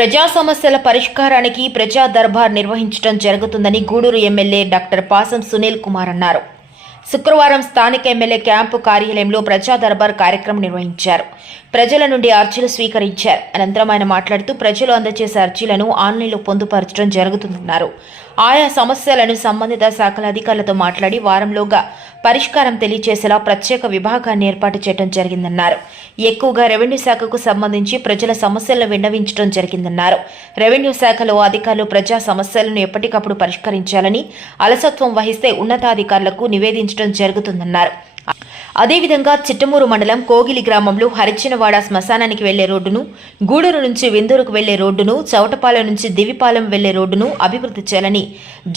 ప్రజా సమస్యల పరిష్కారానికి ప్రజా దర్బార్ నిర్వహించడం జరుగుతుందని గూడూరు ఎమ్మెల్యే డాక్టర్ పాసం సునీల్ కుమార్ అన్నారు. శుక్రవారం స్థానిక ఎమ్మెల్యే క్యాంపు కార్యాలయంలో ప్రజా దర్బార్ కార్యక్రమం నిర్వహించారు. ప్రజల నుండి అర్జీలు స్వీకరించారు. అనంతరం ఆయన మాట్లాడుతూ ప్రజలు అందజేసే అర్జీలను ఆన్లైన్లో పొందుపరచడం జరుగుతుందన్నారు. ఆయా సమస్యలను సంబంధిత శాఖల అధికారులతో మాట్లాడి వారంలోగా పరిష్కారం తెలియచేసేలా ప్రత్యేక విభాగాన్ని ఏర్పాటు చేయడం జరిగిందన్నారు. ఎక్కువగా రెవెన్యూ శాఖకు సంబంధించి ప్రజల సమస్యలను విన్నవించడం జరిగిందన్నారు. రెవెన్యూ శాఖలో అధికారులు ప్రజా సమస్యలను ఎప్పటికప్పుడు పరిష్కరించాలని అలసత్వం వహిస్తే ఉన్నతాధికారులకు నివేదించడం జరుగుతుందన్నారు. అదేవిధంగా చిట్టమూరు మండలం కోగిలి గ్రామంలో హరిచినవాడ శ్మశానానికి వెళ్ళే రోడ్డును గూడూరు నుంచి విందూరుకు వెళ్ళే రోడ్డును చౌటపాలెం నుంచి దివిపాలెం వెళ్ళే రోడ్డును అభివృద్ధి చేయాలని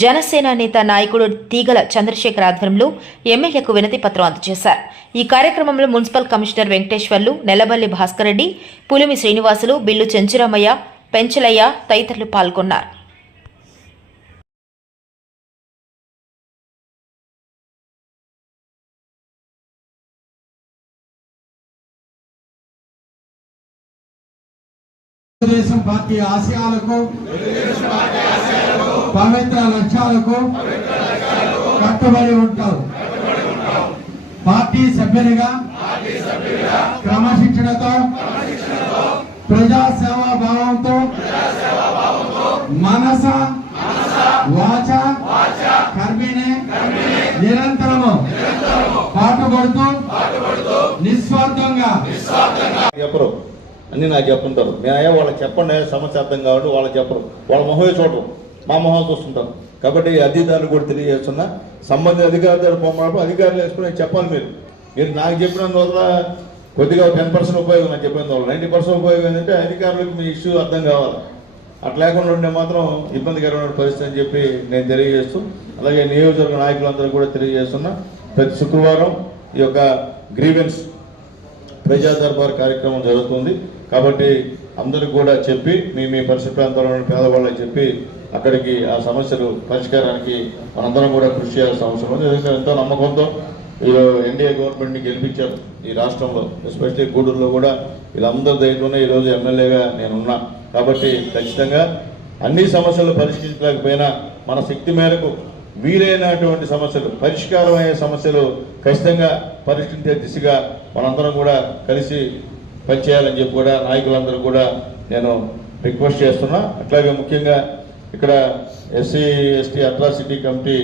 జనసేన నేత నాయకుడు తీగల చంద్రశేఖర్ ఆధ్వర్యంలో ఎమ్మెల్యేకు వినతి పత్రం అందజేశారు. ఈ కార్యక్రమంలో మున్సిపల్ కమిషనర్ వెంకటేశ్వర్లు నెలబల్లి భాస్కర్ రెడ్డి పులిమి శ్రీనివాసులు బిల్లు చెంచురామయ్య పెంచలయ్య తదితరులు పాల్గొన్నారు. తెలుగుదేశం పార్టీ ఆశయాలకు పవిత్ర లక్ష్యాలకు కట్టుబడి ఉంటారు. పార్టీ సభ్యునిగా క్రమశిక్షణతో ప్రజాసేవా భావంతో మనస వాచ కర్మినే నిరంతరము పాటుపడుతూ నిస్వార్థంగా చెప్పరు అన్నీ నాకు చెప్పుంటారు నేను అయ్యా వాళ్ళకి చెప్పండి సమస్య అర్థం కాబట్టి వాళ్ళకి చెప్పరు. వాళ్ళ మొహమే చూడరు. మా మొహం చూస్తుంటారు. కాబట్టి అధికారులు కూడా తెలియజేస్తున్నా. సంబంధిత అధికారుల దగ్గర పోమన్నప్పుడు అధికారులు వేసుకుని చెప్పాలి మీరు. మీరు నాకు చెప్పినందువల్ల వల్ల కొద్దిగా టెన్ పర్సెంట్ ఉపయోగం నాకు చెప్పిన వల్ల నైంటీ పర్సెంట్ ఉపయోగం ఏంటంటే అధికారులకు మీ ఇష్యూ అర్థం కావాలి. అట్లా లేకుండా ఉంటే మాత్రం ఇబ్బందికరమైన పరిస్థితి అని చెప్పి నేను తెలియజేస్తూ అలాగే నియోజకవర్గ నాయకులందరూ కూడా తెలియజేస్తున్నా. ప్రతి శుక్రవారం ఈ యొక్క గ్రీవెన్స్ ప్రజా దర్బార్ కార్యక్రమం జరుగుతుంది. కాబట్టి అందరూ కూడా చెప్పి మీ మీ పరిసర ప్రాంతాల్లో పేదవాళ్ళకి చెప్పి అక్కడికి ఆ సమస్యలు పరిష్కారానికి మనందరం కూడా కృషి చేయాల్సిన అవసరం ఉంది. ఎందుకంటే ఎంతో నమ్మకంతో ఈ ఎన్డీఏ గవర్నమెంట్ని గెలిపించారు ఈ రాష్ట్రంలో. ఎస్పెషలీ గూడూరులో కూడా వీళ్ళందరి దయతోనే ఈరోజు ఎమ్మెల్యేగా నేనున్నా. కాబట్టి ఖచ్చితంగా అన్ని సమస్యలు పరిష్కరించలేకపోయినా మన శక్తి మేరకు వీలైనటువంటి సమస్యలు పరిష్కారం అయ్యే సమస్యలు ఖచ్చితంగా పరిష్కరించే దిశగా మనందరం కూడా కలిసి పనిచేయాలని చెప్పి కూడా నాయకులందరూ కూడా నేను రిక్వెస్ట్ చేస్తున్నా. అట్లాగే ముఖ్యంగా ఇక్కడ ఎస్సీ ఎస్టీ అట్రాసిటీ కమిటీ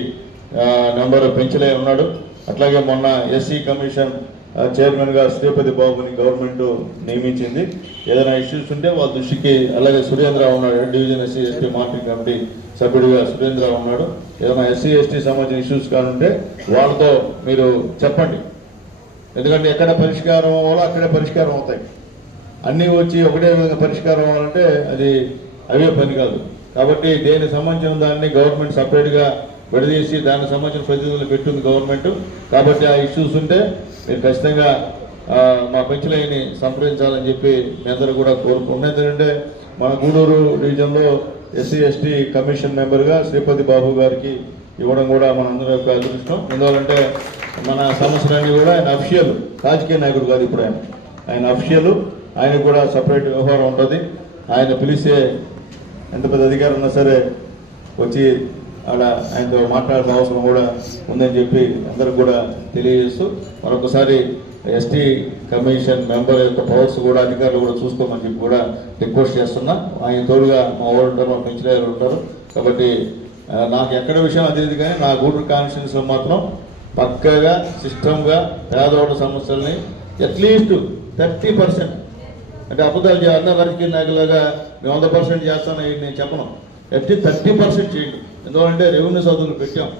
ఆ, నెంబర్ పెంచలే ఉన్నాడు. అట్లాగే మొన్న ఎస్సీ కమిషన్ చైర్మన్గా శ్రీపతి బాబుని గవర్నమెంట్ నియమించింది. ఏదైనా ఇష్యూస్ ఉంటే వాళ్ళ దృష్టికి అలాగే సురేంద్ర ఉన్నాడు. Division SC ST marketing committee సభ్యుడిగా సురేంద్ర ఉన్నాడు. ఏదైనా ఎస్సీ ఎస్టీ సంబంధించిన ఇష్యూస్ కానుంటే వాళ్ళతో మీరు చెప్పండి. ఎందుకంటే ఎక్కడ పరిష్కారం అవ్వాలో అక్కడే పరిష్కారం అవుతాయి. అన్నీ వచ్చి ఒకటే విధంగా పరిష్కారం అవ్వాలంటే అది అవే పని కాదు. కాబట్టి దేనికి సంబంధించిన దాన్ని గవర్నమెంట్ సపరేట్గా విడదీసి దానికి సంబంధించిన ప్రతినిధులు పెట్టింది గవర్నమెంట్. కాబట్టి ఆ ఇష్యూస్ ఉంటే మీరు ఖచ్చితంగా మా పెంచులైని సంప్రదించాలని చెప్పి మీ అందరూ కూడా కోరుకుంటున్నాం. ఎందుకంటే మన గూడూరు డివిజన్లో ఎస్సీ ఎస్టీ కమిషన్ మెంబర్గా శ్రీపతి బాబు గారికి ఇవ్వడం కూడా మనందరం యొక్క అదృష్టం. ఎందుకంటే మన సమస్యలన్నీ కూడా ఆయన అఫిషియల్ రాజకీయ నాయకుడు కాదు ఇప్పుడు ఆయన. ఆయన అఫిషియల్ ఆయనకు కూడా సపరేట్ వ్యవహారం ఉంటుంది. ఆయన పిలిస్తే ఎంత పెద్ద అధికారం ఉన్నా సరే వచ్చి ఆడ ఆయనతో మాట్లాడాల్సిన అవసరం కూడా ఉందని చెప్పి అందరికి కూడా తెలియజేస్తూ మరొకసారి ఎస్టీ కమిషన్ మెంబర్ యొక్క పవర్స్ కూడా అధికారులు కూడా చూసుకోమని చెప్పి కూడా రిక్వెస్ట్ చేస్తున్నా. ఆయన తోడుగా మా వాళ్ళు ఉంటారు మా పెంచలేరు ఉంటారు. కాబట్టి నాకు ఎక్కడ విషయం తెలియదు కానీ నా గూడూరు కాన్స్టిట్యూన్సీలో మాత్రం పక్కగా సిస్టమ్గా పేదవాళ్ళ సమస్యల్ని అట్లీస్ట్ థర్టీ పర్సెంట్ అంటే అబద్ధాలు చే- అన్న రాజకీయ నాయకులుగా మేము వంద పర్సెంట్ చేస్తానని నేను చెప్పను. ఎట్టి థర్టీ పర్సెంట్ చేయండి. ఎందుకంటే రెవెన్యూ సదువులు పెట్టాం.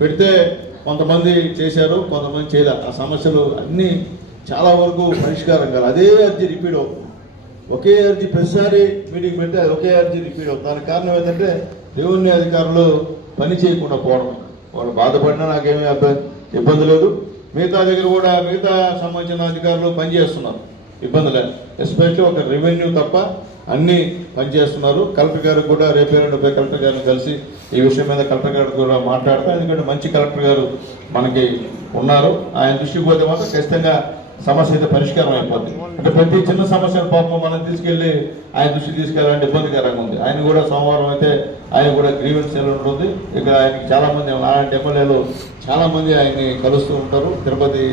పెడితే కొంతమంది చేశారు కొంతమంది చేయలేదు ఆ సమస్యలు అన్నీ చాలా వరకు పరిష్కారం కాదు అదే అర్జీ రిపీట్ అవుతుంది. ఒకే అర్జీ ప్రతిసారి మీటింగ్ పెడితే అది ఒకే అర్జీ రిపీట్ అవుతుంది. దానికి కారణం ఏంటంటే రెవెన్యూ అధికారులు పని చేయకుండా పోవడం. వాళ్ళు బాధపడినా నాకేమీ అబ్బ- ఇబ్బంది లేదు. మిగతా దగ్గర కూడా మిగతా సంబంధించిన అధికారులు పనిచేస్తున్నారు. ఇబ్బంది లేదు ఎస్పెషల్లీ ఒక రెవెన్యూ తప్ప అన్నీ పనిచేస్తున్నారు. కలెక్టర్ గారు కూడా రేపు రెండు పోయి కలెక్టర్ గారిని కలిసి ఈ విషయం మీద కలెక్టర్ గారు కూడా మాట్లాడతాం ఎందుకంటే మంచి కలెక్టర్ గారు మనకి ఉన్నారు. ఆయన దృష్టికి పోతే మాత్రం ఖచ్చితంగా సమస్య అయితే పరిష్కారం అయిపోతుంది అంటే ప్రతి చిన్న సమస్యను పాపం మనం తీసుకెళ్ళి ఆయన దృష్టికి తీసుకెళ్ళాలంటే ఇబ్బందికరంగా ఉంది. ఆయన కూడా సోమవారం అయితే ఆయన కూడా గ్రీవెన్స్ ఉంటుంది ఇక్కడ ఆయనకి చాలామంది అలాంటి ఎమ్మెల్యేలు చాలామంది ఆయన్ని కలుస్తూ ఉంటారు. తిరుపతి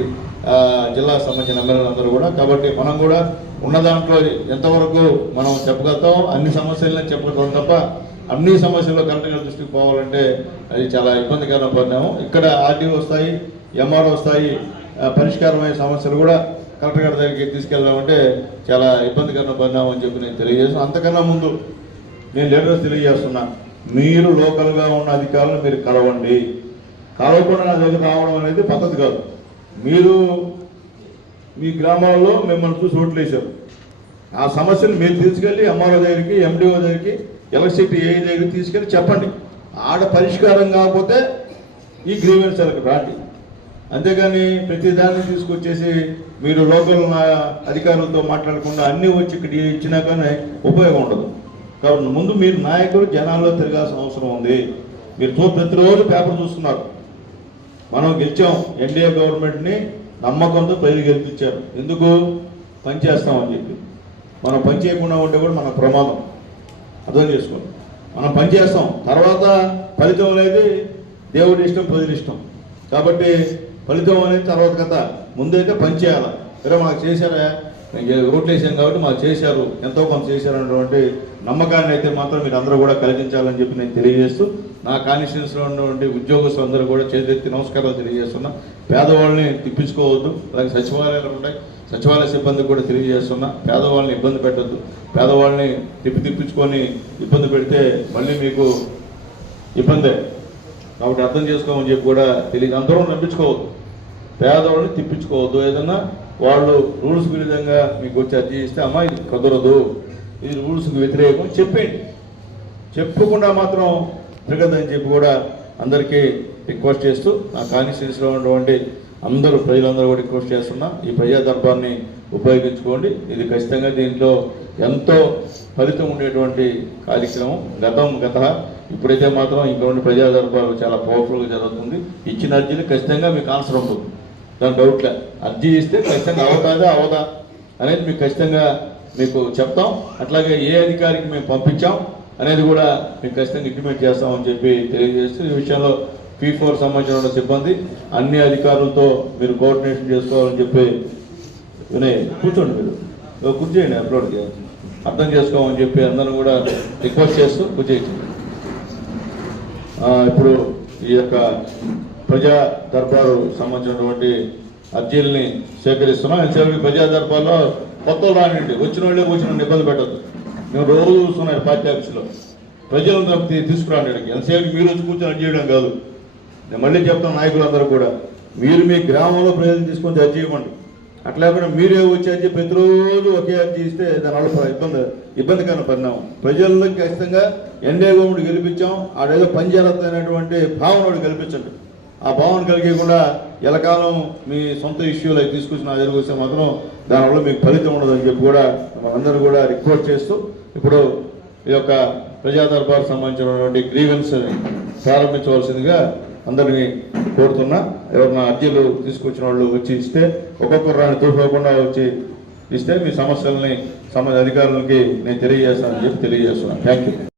జిల్లా సంబంధించిన ఎమ్మెల్యేలందరూ కూడా. కాబట్టి మనం కూడా ఉన్న దాంట్లో ఎంతవరకు మనం చెప్పగలుగుతాం అన్ని సమస్యలనే చెప్పగలుగుతాం తప్ప అన్ని సమస్యలు కరెక్ట్గా దృష్టికి పోవాలంటే అది చాలా ఇబ్బందికరమైన పరిణామం ఇక్కడ ఆర్డీఓ వస్తాయి ఎంఆర్ఓ వస్తాయి పరిష్కారమైన సమస్యలు కూడా కలెక్టర్ గారి దగ్గరికి తీసుకెళ్ళామంటే చాలా ఇబ్బందికరమైన పరిణామం అని చెప్పి నేను తెలియజేస్తాను అంతకన్నా ముందు నేను లీడర్స్ తెలియజేస్తున్నా. మీరు లోకల్గా ఉన్న అధికారులను మీరు కలవండి. కలవకుండా నా దగ్గర రావడం అనేది పద్ధతి కాదు. మీరు మీ గ్రామాల్లో మిమ్మల్ని చూసి ఓట్లేశారు. ఆ సమస్యలు మీరు తీసుకెళ్ళి ఎంఆర్ఓ దగ్గరికి ఎండిఓ దగ్గరికి ఎలక్ట్రిసిటీ ఏ దగ్గరికి తీసుకెళ్ళి చెప్పండి. ఆడ పరిష్కారం కాకపోతే ఈ గ్రీవెన్స్ రాండి. అంతేగాని ప్రతి దాన్ని తీసుకొచ్చేసి మీరు లోకల్ నా- అధికారులతో మాట్లాడకుండా అన్నీ వచ్చి ఇక్కడ ఇచ్చినా కానీ ఉపయోగం ఉండదు. కాబట్టి ముందు మీరు నాయకులు జనాల్లో తిరగాల్సిన అవసరం ఉంది. మీరు చూ ప్రతిరోజు పేపర్ చూస్తున్నారు. మనం గెలిచాం. ఎన్డీఏ గవర్నమెంట్ని నమ్మకంతో ప్రజలు గెలిపించారు. ఎందుకు? పనిచేస్తామని చెప్పి. మనం పని చేయకుండా ఉంటే కూడా మన ప్రమాదం. అర్థం చేసుకోండి. మనం పని చేస్తాం. తర్వాత ఫలితం అనేది దేవుడి ఇష్టం ప్రజల ఇష్టం. కాబట్టి ఫలితం అనేది తర్వాత కథ. ముందైతే పని చేయాలి? సరే మాకు చేశారా? మేము ఓట్లు వేసాం కాబట్టి మాకు చేశారు. ఎంతో కొంత చేశారు అనేటువంటి నమ్మకాన్ని అయితే మాత్రం మీరు అందరూ కూడా కలిగించాలని చెప్పి నేను తెలియజేస్తూ నా కాన్స్టిట్యూన్స్లో ఉన్నటువంటి ఉద్యోగస్తులు అందరూ కూడా చేతెత్తి నమస్కారాలు తెలియజేస్తున్నా. పేదవాళ్ళని తిప్పించుకోవద్దు. అలాగే సచివాలయాలు ఉంటాయి. సచివాలయ సిబ్బంది కూడా తెలియజేస్తున్నా. పేదవాళ్ళని ఇబ్బంది పెట్టద్దు. పేదవాళ్ళని తిప్పి తిప్పించుకొని ఇబ్బంది పెడితే మళ్ళీ మీకు ఇబ్బందే. కాబట్టి అర్థం చేసుకోమని చెప్పి కూడా తెలియదు అందరూ నమ్మించుకోవద్దు. పేదవాళ్ళని తిప్పించుకోవద్దు. ఏదన్నా వాళ్ళు రూల్స్ విధంగా మీకు వచ్చి అర్జీ ఇస్తే అమ్మా ఇది కుదరదు. ఇది రూల్స్కి వ్యతిరేకం చెప్పేయండి. చెప్పకుండా మాత్రం తిరగదని చెప్పి కూడా అందరికీ రిక్వెస్ట్ చేస్తూ నా కాన్స్టిట్యూన్సీలో ఉన్నటువంటి అందరూ ప్రజలందరూ కూడా రిక్వెస్ట్ చేస్తున్నా ఈ ప్రజా దర్బార్ని ఉపయోగించుకోండి. ఇది ఖచ్చితంగా దీంట్లో ఎంతో ఫలితం ఉండేటువంటి కార్యక్రమం. గతం గత ఇప్పుడైతే మాత్రం ఇంకా ఉండే ప్రజాదర్బారు చాలా పవర్ఫుల్గా జరుగుతుంది. ఇచ్చిన అర్జీని ఖచ్చితంగా మీకు ఆన్సర్ ఉంటుంది. దాని డౌట్లే అర్జీ ఇస్తే ఖచ్చితంగా అవుతాదా? అవదా? అనేది మీకు ఖచ్చితంగా మీకు చెప్తాం. అట్లాగే ఏ అధికారికి మేము పంపించాం అనేది కూడా మీకు ఖచ్చితంగా ఇంప్లిమెంట్ చేస్తామని చెప్పి తెలియజేస్తూ ఈ విషయంలో పీ ఫోర్ సంబంధించిన సిబ్బంది అన్ని అధికారులతో మీరు కోఆర్డినేషన్ చేసుకోవాలని చెప్పి వినయ్ కూర్చోండి మీరు. ఓ కూర్చోండి అప్లోడ్ చేయాల్సి అర్థం చేసుకోమని చెప్పి అందరూ కూడా రిక్వెస్ట్ చేస్తూ కూర్చోయించండి ఇప్పుడు ఈ యొక్క ప్రజా దర్బారు సంబంధించినటువంటి అర్జీలని సేకరిస్తున్నాం. ఎంతసేపు ప్రజా దర్బార్లో కొత్త రానివ్వండి. వచ్చిన వాళ్ళే వచ్చిన ఇబ్బంది పెట్టద్దు. మేము రోజు చూస్తున్నాం పార్టీ ఆఫీస్లో ప్రజలను తప్పితే తీసుకురాండి ఇక్కడికి. ఎంతసేపు మీరు వచ్చి కూర్చొని అర్జీ చేయడం కాదు. నేను మళ్ళీ చెప్తాను నాయకులందరూ కూడా. మీరు మీ గ్రామంలో ప్రజలు తీసుకొని అర్జీ ఇవ్వండి. అట్లా కూడా మీరే వచ్చి అర్జీ ప్రతిరోజు ఒకే అర్జీ ఇస్తే దానివల్ల ఇబ్బంది ఇబ్బందికరమైన పరిణామం. ప్రజల్లో ఖచ్చితంగా ఎన్డీ గవర్నమెంట్ గెలిపించాం ఆడేదో పని అనేటువంటి భావన వాడు గెలిపించండి ఆ భావన కలిగకుండా ఎలకాలం మీ సొంత ఇష్యూలు అవి తీసుకొచ్చి నా దగ్గరకు వస్తే మాత్రం దానివల్ల మీకు ఫలితం ఉండదని చెప్పి కూడా మనందరూ కూడా రిక్వెస్ట్ చేస్తూ ఇప్పుడు ఈ యొక్క ప్రజా దర్బార్ సంబంధించినటువంటి గ్రీవెన్స్ ప్రారంభించవలసిందిగా అందరినీ కోరుతున్నా. ఎవరైనా అర్జీలు తీసుకొచ్చిన వాళ్ళు వచ్చి ఇస్తే ఒక్కొక్కరు రాని తూసుకోకుండా వచ్చి ఇస్తే మీ సమస్యల్ని సమాజ అధికారులకి నేను తెలియజేస్తానని చెప్పి తెలియజేస్తున్నాను. Thank you